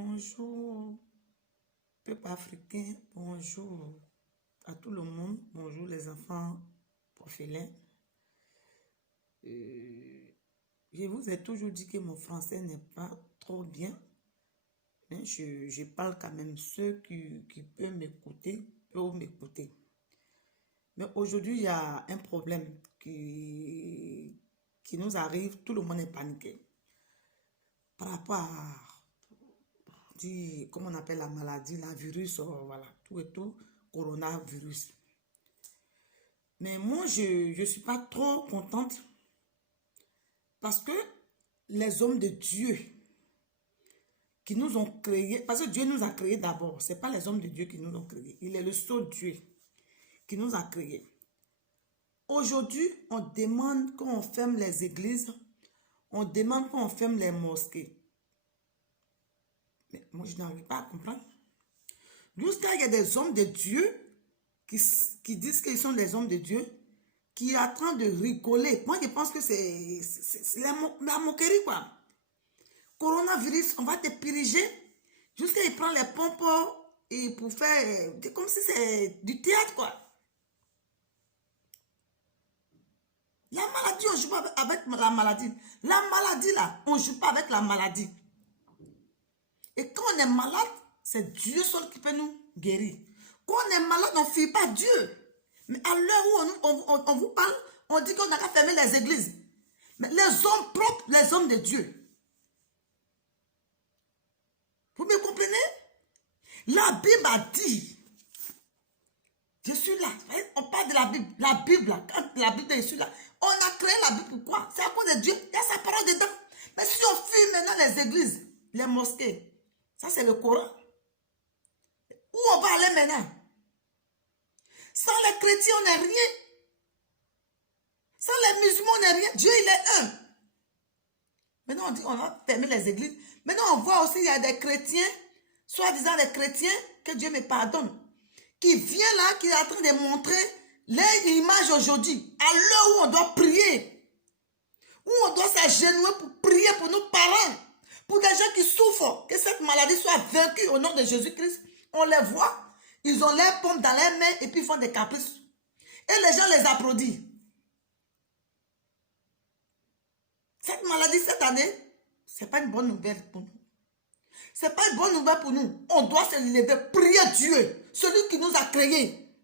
Bonjour, peuple africain, bonjour à tout le monde, bonjour les enfants orphelins. Je vous ai toujours dit que mon français n'est pas trop bien, mais je parle quand même. Ceux qui peuvent m'écouter, peuvent m'écouter. Mais aujourd'hui, il y a un problème qui nous arrive, tout le monde est paniqué par rapport à comment on appelle la maladie, la virus, voilà, tout et tout, coronavirus. Mais moi, je ne suis pas trop contente parce que les hommes de Dieu qui nous ont créés, parce que Dieu nous a créés d'abord, ce n'est pas les hommes de Dieu qui nous ont créés, il est le seul Dieu qui nous a créés. Aujourd'hui, on demande qu'on ferme les églises, on demande qu'on ferme les mosquées. Mais moi, je n'arrive pas à comprendre. Jusqu'à il y a des hommes de Dieu qui disent qu'ils sont des hommes de Dieu, qui est en train de rigoler. Moi, je pense que c'est la moquerie, quoi. Coronavirus, on va te piriger jusqu'à il prend les pompes et pour faire, comme si c'est du théâtre, quoi. La maladie, on ne joue pas avec la maladie. La maladie, là, on ne joue pas avec la maladie. Et quand on est malade, c'est Dieu seul qui peut nous guérir. Quand on est malade, on ne fuit pas Dieu. Mais à l'heure où on vous parle, on dit qu'on n'a qu'à fermer les églises. Mais les hommes propres, les hommes de Dieu. Vous me comprenez? La Bible a dit, je suis là, on parle de la Bible. La Bible, là, quand la Bible est là, on a créé la Bible pourquoi? C'est à cause de Dieu, il y a sa parole dedans. Mais si on fuit maintenant les églises, les mosquées, ça c'est le Coran. Où on va aller maintenant? Sans les chrétiens, on n'est rien. Sans les musulmans, on n'est rien. Dieu, il est un. Maintenant, on dit on va fermer les églises. Maintenant, on voit aussi il y a des chrétiens, soi-disant des chrétiens, que Dieu me pardonne, qui viennent là, qui est en train de montrer leur image aujourd'hui, à l'heure où on doit prier, où on doit s'agenouiller pour prier pour nos parents, pour des gens qui souffrent, que cette maladie soit vaincue au nom de Jésus-Christ. On les voit, ils ont leurs pommes dans leurs mains et puis ils font des caprices. Et les gens les applaudissent. Cette maladie, cette année, ce n'est pas une bonne nouvelle pour nous. Ce n'est pas une bonne nouvelle pour nous. On doit se lever, prier Dieu, celui qui nous a créés.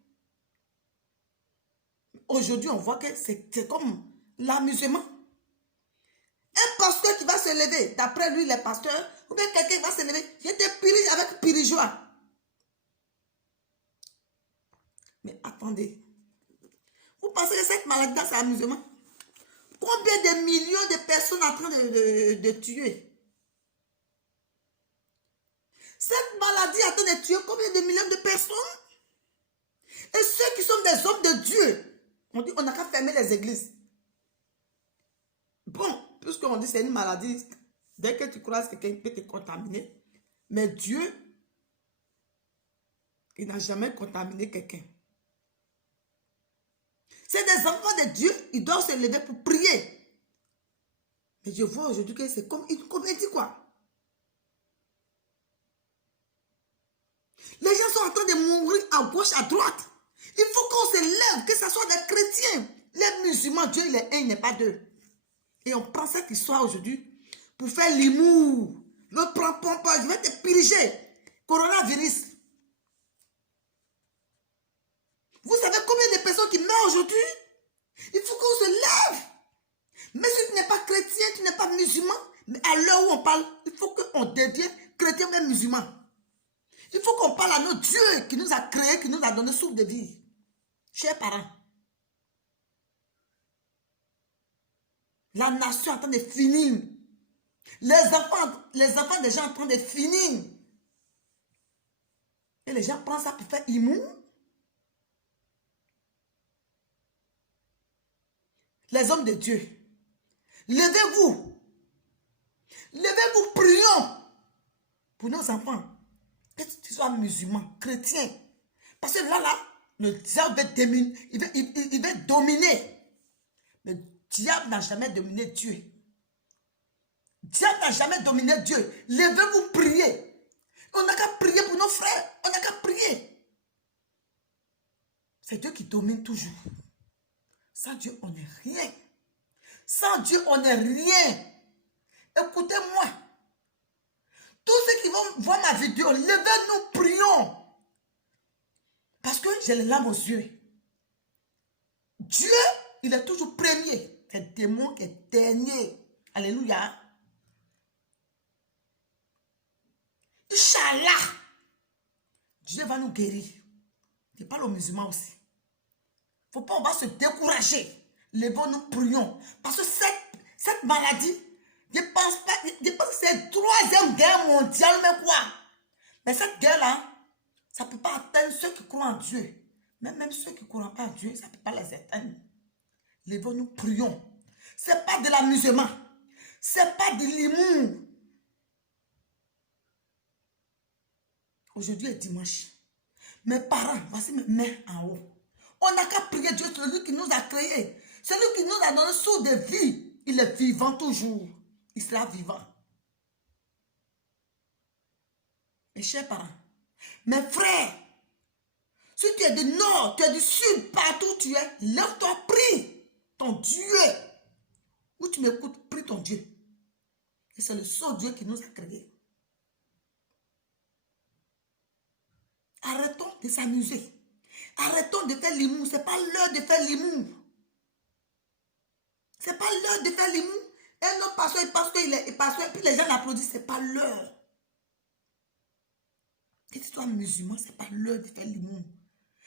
Aujourd'hui, on voit que c'est comme l'amusement. Un pasteur qui va se lever, d'après lui, les pasteurs, ou bien quelqu'un va se lever, je te purige avec pirigeoire. Mais attendez, vous pensez que cette maladie, c'est amusement? Combien de millions de personnes en train de tuer? Cette maladie est en train de tuer combien de millions de personnes? Et ceux qui sont des hommes de Dieu, on dit on n'a qu'à fermer les églises. Bon, puisqu'on dit c'est une maladie, dès que tu crois que quelqu'un peut te contaminer, mais Dieu, il n'a jamais contaminé quelqu'un. C'est des enfants de Dieu, ils doivent se lever pour prier. Mais je vois aujourd'hui que c'est comme il dit quoi? Les gens sont en train de mourir à gauche, à droite. Il faut qu'on se lève, que ce soit des chrétiens. Les musulmans, Dieu il est un, il n'est pas deux. Et on prend cette histoire aujourd'hui pour faire l'humour. Le prend pas, je vais te piriger. Coronavirus. Vous savez combien de personnes qui meurent aujourd'hui? Il faut qu'on se lève. Mais si tu n'es pas chrétien, tu n'es pas musulman, mais à l'heure où on parle, il faut qu'on devienne chrétien même musulman. Il faut qu'on parle à notre Dieu qui nous a créés, qui nous a donné souffle de vie. Chers parents, la nation est en train de finir. Les enfants des gens sont en train de finir. Et les gens prennent ça pour faire humour. Les hommes de Dieu, levez-vous. Levez-vous, prions pour nos enfants. Que tu sois musulman, chrétien. Parce que là, le diable va dominer. Il va dominer. Le diable n'a jamais dominé Dieu. Diable n'a jamais dominé Dieu. Levez-vous, priez. On n'a qu'à prier pour nos frères. On n'a qu'à prier. C'est Dieu qui domine toujours. Sans Dieu, on n'est rien. Sans Dieu, on n'est rien. Écoutez-moi. Tous ceux qui vont voir ma vidéo, levez-nous, prions. Parce que j'ai les larmes aux yeux. Dieu, il est toujours premier. C'est le démon qui est dernier. Alléluia. Inch'Allah. Dieu va nous guérir. Je parle aux musulmans aussi. Il ne faut pas, on va se décourager. Levons-nous, prions. Parce que cette maladie, je pense que c'est la troisième guerre mondiale, mais quoi? Mais cette guerre-là, ça ne peut pas atteindre ceux qui croient en Dieu. Même ceux qui ne croient pas en Dieu, ça ne peut pas les atteindre. Levons-nous, prions. Ce n'est pas de l'amusement. Ce n'est pas de l'humour. Aujourd'hui est dimanche. Mes parents, voici mes mains en haut. On n'a qu'à prier Dieu, celui qui nous a créés. Celui qui nous a donné souffle de vie. Il est vivant toujours. Il sera vivant. Mes chers parents, mes frères, si tu es du nord, tu es du sud, partout où tu es, lève-toi, prie ton Dieu. Où tu m'écoutes, prie ton Dieu. Et c'est le seul Dieu qui nous a créés. Arrêtons de s'amuser. Arrêtons de faire l'humour. Ce n'est pas l'heure de faire l'humour. Ce n'est pas l'heure de faire l'humour. Un autre pasteur, il pense qu'il est pasteur, et puis les gens l'applaudissent. Ce n'est pas l'heure. Si tu es musulman, ce n'est pas l'heure de faire l'humour.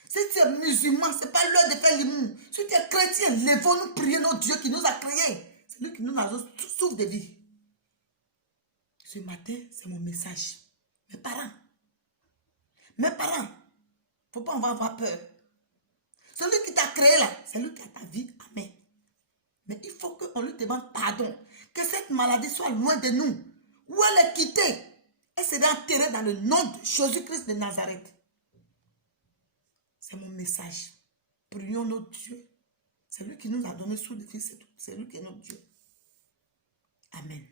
Si tu es musulman, ce n'est pas l'heure de faire l'humour. Si tu es chrétien, levons-nous prier notre Dieu qui nous a créés. C'est lui qui nous a souffle de vie. Ce matin, c'est mon message. Mes parents, il ne faut pas avoir peur. Celui qui t'a créé là, c'est lui qui a ta vie. Amen. Mais il faut qu'on lui demande pardon. Que cette maladie soit loin de nous. Où elle est quittée. Elle sera enterrée dans le nom de Jésus-Christ de Nazareth. C'est mon message. Prions notre Dieu. C'est lui qui nous a donné sous le fils. C'est lui qui est notre Dieu. Amen.